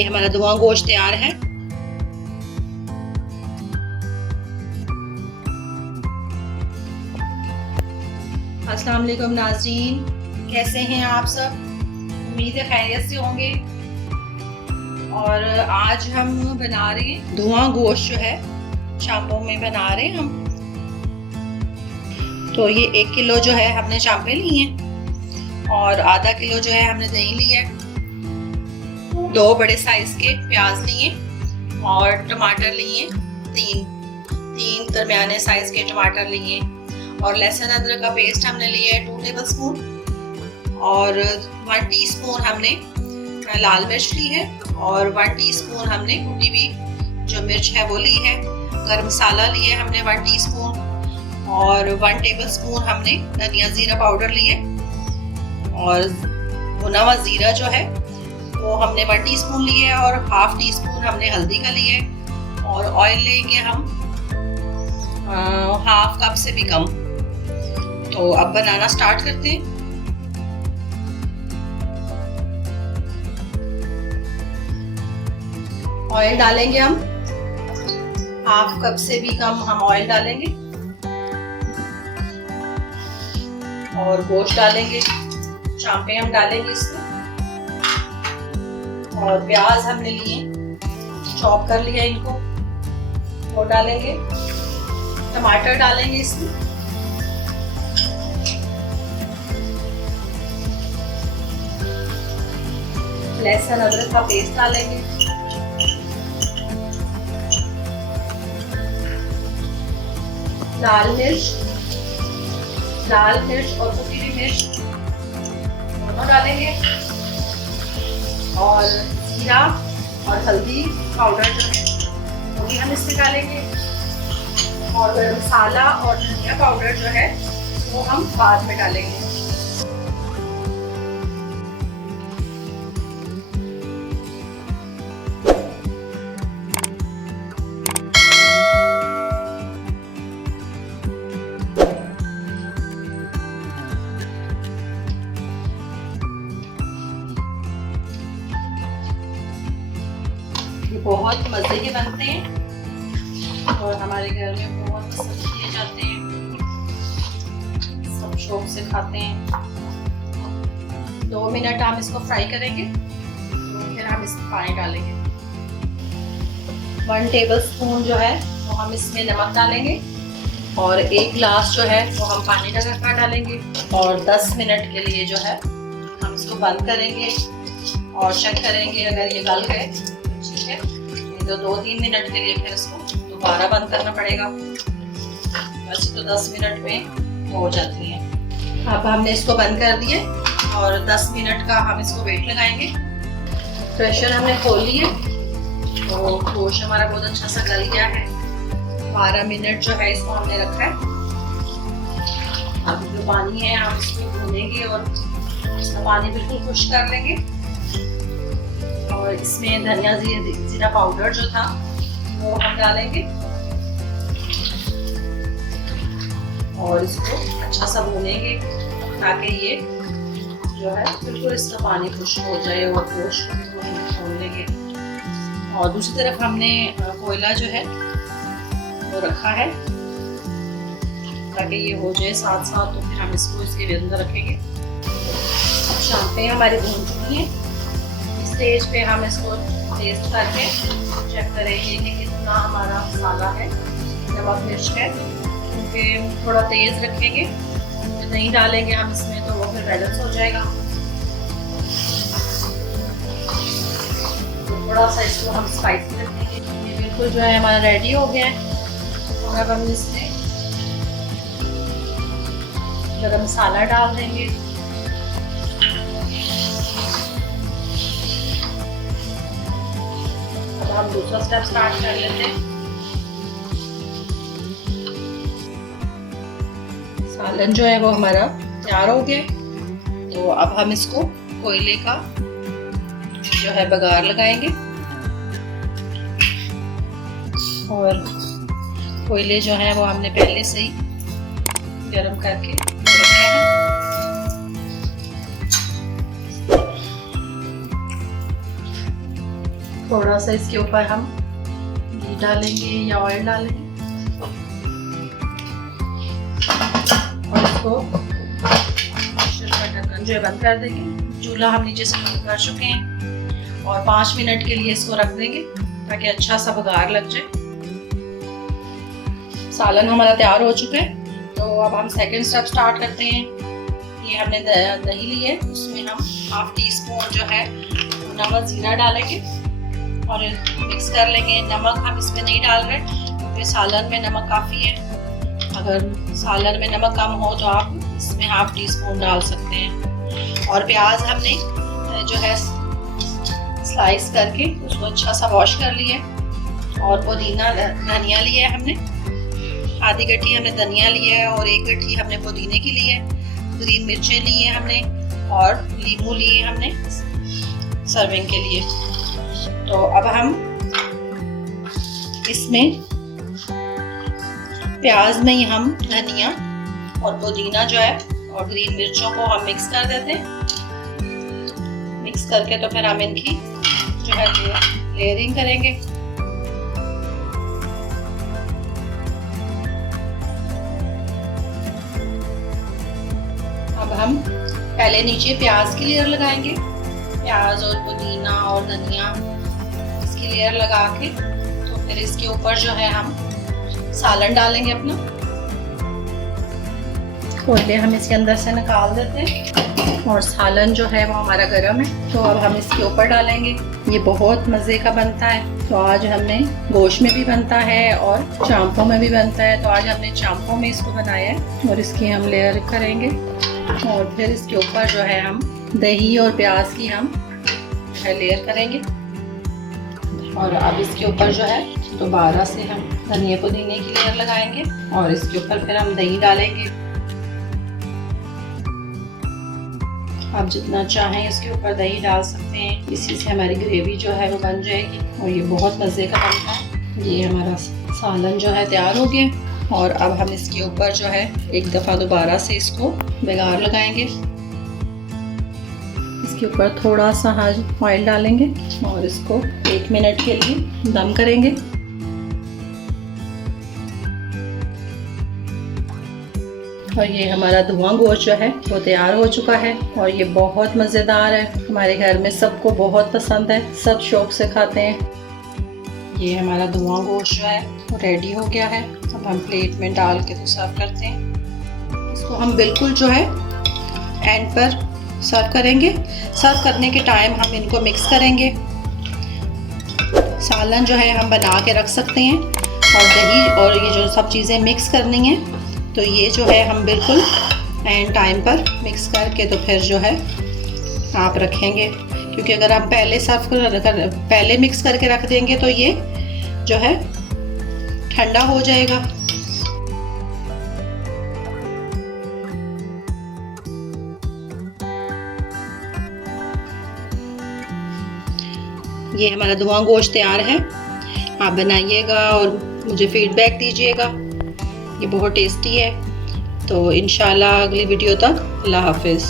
ये हमारा धुआं गोश्त तैयार है। अस्सलाम वालेकुम नाज़रीन, कैसे हैं आप सब? उम्मीद है खैरियत से होंगे। और आज हम बना रहे हैं धुआं गोश्त, जो है चांपों में बना रहे हैं हम। तो ये 1 किलो जो है हमने चांपे ली हैं और आधा किलो जो है हमने दही लिया है। 2 बड़े साइज के प्याज लिए और टमाटर लिए 3 दरमियाने साइज के टमाटर लिए और लहसुन अदरक का पेस्ट हमने लिया है 2 टेबल स्पून और 1 टीस्पून हमने लाल मिर्च ली है और 1 टीस्पून हमने कुटी हुई जो मिर्च है वो ली है। गरम मसाला लिए हमने 1 टीस्पून और 1 टेबल स्पून हमने धनिया जीरा पाउडर लिए और भुना हुआ जीरा जो है वो हमने 1 टीस्पून लिए है और ½ टीस्पून हमने हल्दी का लिए है और ऑयल लेंगे हम ½ कप से भी कम। तो अब बनाना स्टार्ट करते हैं। ऑयल डालेंगे हम ½ कप से भी कम हम ऑयल डालेंगे और गोश्त डालेंगे, चांपे हम डालेंगे इसमें और प्याज हमने लिए चॉप कर लिया इनको वो डालेंगे। टमाटर डालेंगे इसमें, लहसुन अदरक का पेस्ट डालेंगे, लाल मिर्च और कुटी हुई मिर्च दोनों डालेंगे और जीरा और हल्दी पाउडर जो है वो भी हम इसमें डालेंगे और गरम मसाला और धनिया पाउडर जो है वो हम बाद में डालेंगे। बहुत मज़े के बनते हैं और हमारे घर में बहुत पसंद किए जाते हैं, सब शौक से खाते हैं। 2 मिनट हम इसको फ्राई करेंगे फिर हम इसमें पानी डालेंगे। 1 टेबल स्पून जो है वो हम इसमें नमक डालेंगे और 1 गिलास जो है वो हम पानी का डालेंगे और 10 मिनट के लिए जो है हम इसको बंद करेंगे और चेक करेंगे अगर ये गल गए ठीक है, तो 2-3 मिनट के लिए फिर इसको दोबारा बंद करना पड़ेगा। वैसे तो 10 मिनट में हो जाती है। अब हमने इसको बंद कर दिए और 10 मिनट का हम इसको वेट लगाएंगे। प्रेशर हमने खोल लिया तो गोश्त हमारा बहुत अच्छा सा गल गया है। 12 मिनट जो है इसको हमने रखा है। अब जो पानी है हम इसको भूनेंगे और इसका पानी बिल्कुल खुश्क कर लेंगे और इसमें धनिया जीरा पाउडर जो था वो हम डालेंगे और इसको अच्छा सा भूनेंगे ताकि ये जो है बिल्कुल इसका पानी खुश्क हो जाए और गोश्त को हम भून लेंगे। और दूसरी तरफ हमने कोयला जो है वो रखा है ताकि ये हो जाए साथ साथ, तो फिर हम इसको इसके अंदर रखेंगे। अब चांपे हमारी भून चुकी हैं। स्टेज पे हम इसको टेस्ट करके चेक करेंगे कि कितना हमारा मसाला है, नमक मिर्च है, क्योंकि थोड़ा तेज़ रखेंगे तो नहीं डालेंगे हम इसमें तो वो फिर बैलेंस हो जाएगा। तो थोड़ा सा इसको हम स्पाइसी रखेंगे। ये बिल्कुल जो है हमारा रेडी हो गया है और अब हम इसमें गरम मसाला डाल देंगे हम दूसरा स्टेप स्टार्ट कर लेते हैं। सालन जो है वो हमारा तैयार हो गया। तो अब हम इसको कोयले का जो है बघार लगाएंगे और कोयले जो है वो हमने पहले से ही गरम करके रखे हैं। थोड़ा सा इसके ऊपर हम घी डालेंगे या ऑयल डालेंगे और इसको ढक्कन जो है बंद कर देंगे। चूल्हा हम नीचे से बंद कर चुके हैं और 5 मिनट के लिए इसको रख देंगे ताकि अच्छा सा बघार लग जाए। सालन हमारा तैयार हो चुका है। तो अब हम सेकंड स्टेप स्टार्ट करते हैं। ये हमने दही ली है, उसमें हम 1/2 टीस्पून जो है नमक जीरा डालेंगे और मिक्स कर लेंगे। नमक हम इसमें नहीं डाल रहे क्योंकि सालन में नमक काफ़ी है। अगर सालन में नमक कम हो तो आप इसमें 1/2 टीस्पून डाल सकते हैं। और प्याज हमने जो है स्लाइस करके उसको अच्छा सा वॉश कर लिया है। और पुदीना धनिया लिया है हमने, आधी गड्ढी हमने धनिया लिया है और 1 गड्ढी हमने पुदीने की ली है। ग्रीन मिर्चें ली है हमने और नींबू लिए हमने सर्विंग के लिए। तो अब हम इसमें प्याज में ही हम धनिया और पुदीना जो है और ग्रीन मिर्चों को हम मिक्स कर देते हैं। मिक्स करके तो फिर हम इनकी जो है लेयरिंग करेंगे। अब हम पहले नीचे प्याज की लेयर लगाएंगे। प्याज और पुदीना और धनिया इसकी लेयर लगा के तो फिर इसके ऊपर जो है हम सालन डालेंगे अपना। कोयले हम इसके अंदर से निकाल देते हैं और सालन जो है वो हमारा गरम है। तो अब हम इसके ऊपर डालेंगे। ये बहुत मज़े का बनता है। तो आज हमने गोश्त में भी बनता है और चांपों में भी बनता है। तो आज हमने चांपों में इसको बनाया है और इसकी हम लेयर करेंगे और फिर इसके ऊपर जो है हम दही और प्याज की हम जो है लेयर करेंगे। और अब इसके ऊपर जो है दोबारा से हम धनिया पुदीने की लेयर लगाएंगे और इसके ऊपर फिर हम दही डालेंगे। आप जितना चाहें इसके ऊपर दही डाल सकते हैं। इसी से हमारी ग्रेवी जो है वो बन जाएगी और ये बहुत मज़े का बनता है। ये हमारा सालन जो है तैयार हो गया और अब हम इसके ऊपर जो है एक दफ़ा दोबारा से इसको बघार लगाएंगे। इसके ऊपर थोड़ा सा ऑयल डालेंगे और इसको 1 मिनट के लिए दम करेंगे। और ये हमारा धुआं गोश्त जो है वो तैयार हो चुका है और ये बहुत मज़ेदार है। हमारे घर में सबको बहुत पसंद है, सब शौक से खाते हैं। ये हमारा धुआं गोश्त जो है वो रेडी हो गया है। अब हम प्लेट में डाल के तो सर्व करते हैं। इसको हम बिल्कुल जो है एंड पर सर्व करेंगे। सर्व करने के टाइम हम इनको मिक्स करेंगे। सालन जो है हम बना के रख सकते हैं और दही और ये जो सब चीज़ें मिक्स करनी है तो ये जो है हम बिल्कुल एंड टाइम पर मिक्स करके तो फिर जो है आप रखेंगे। क्योंकि अगर हम पहले मिक्स करके रख देंगे तो ये जो है ठंडा हो जाएगा। ये हमारा धुआं गोश्त तैयार है। आप बनाइएगा और मुझे फीडबैक दीजिएगा। ये बहुत टेस्टी है। तो इंशाल्लाह अगली वीडियो तक अल्लाह हाफिज़।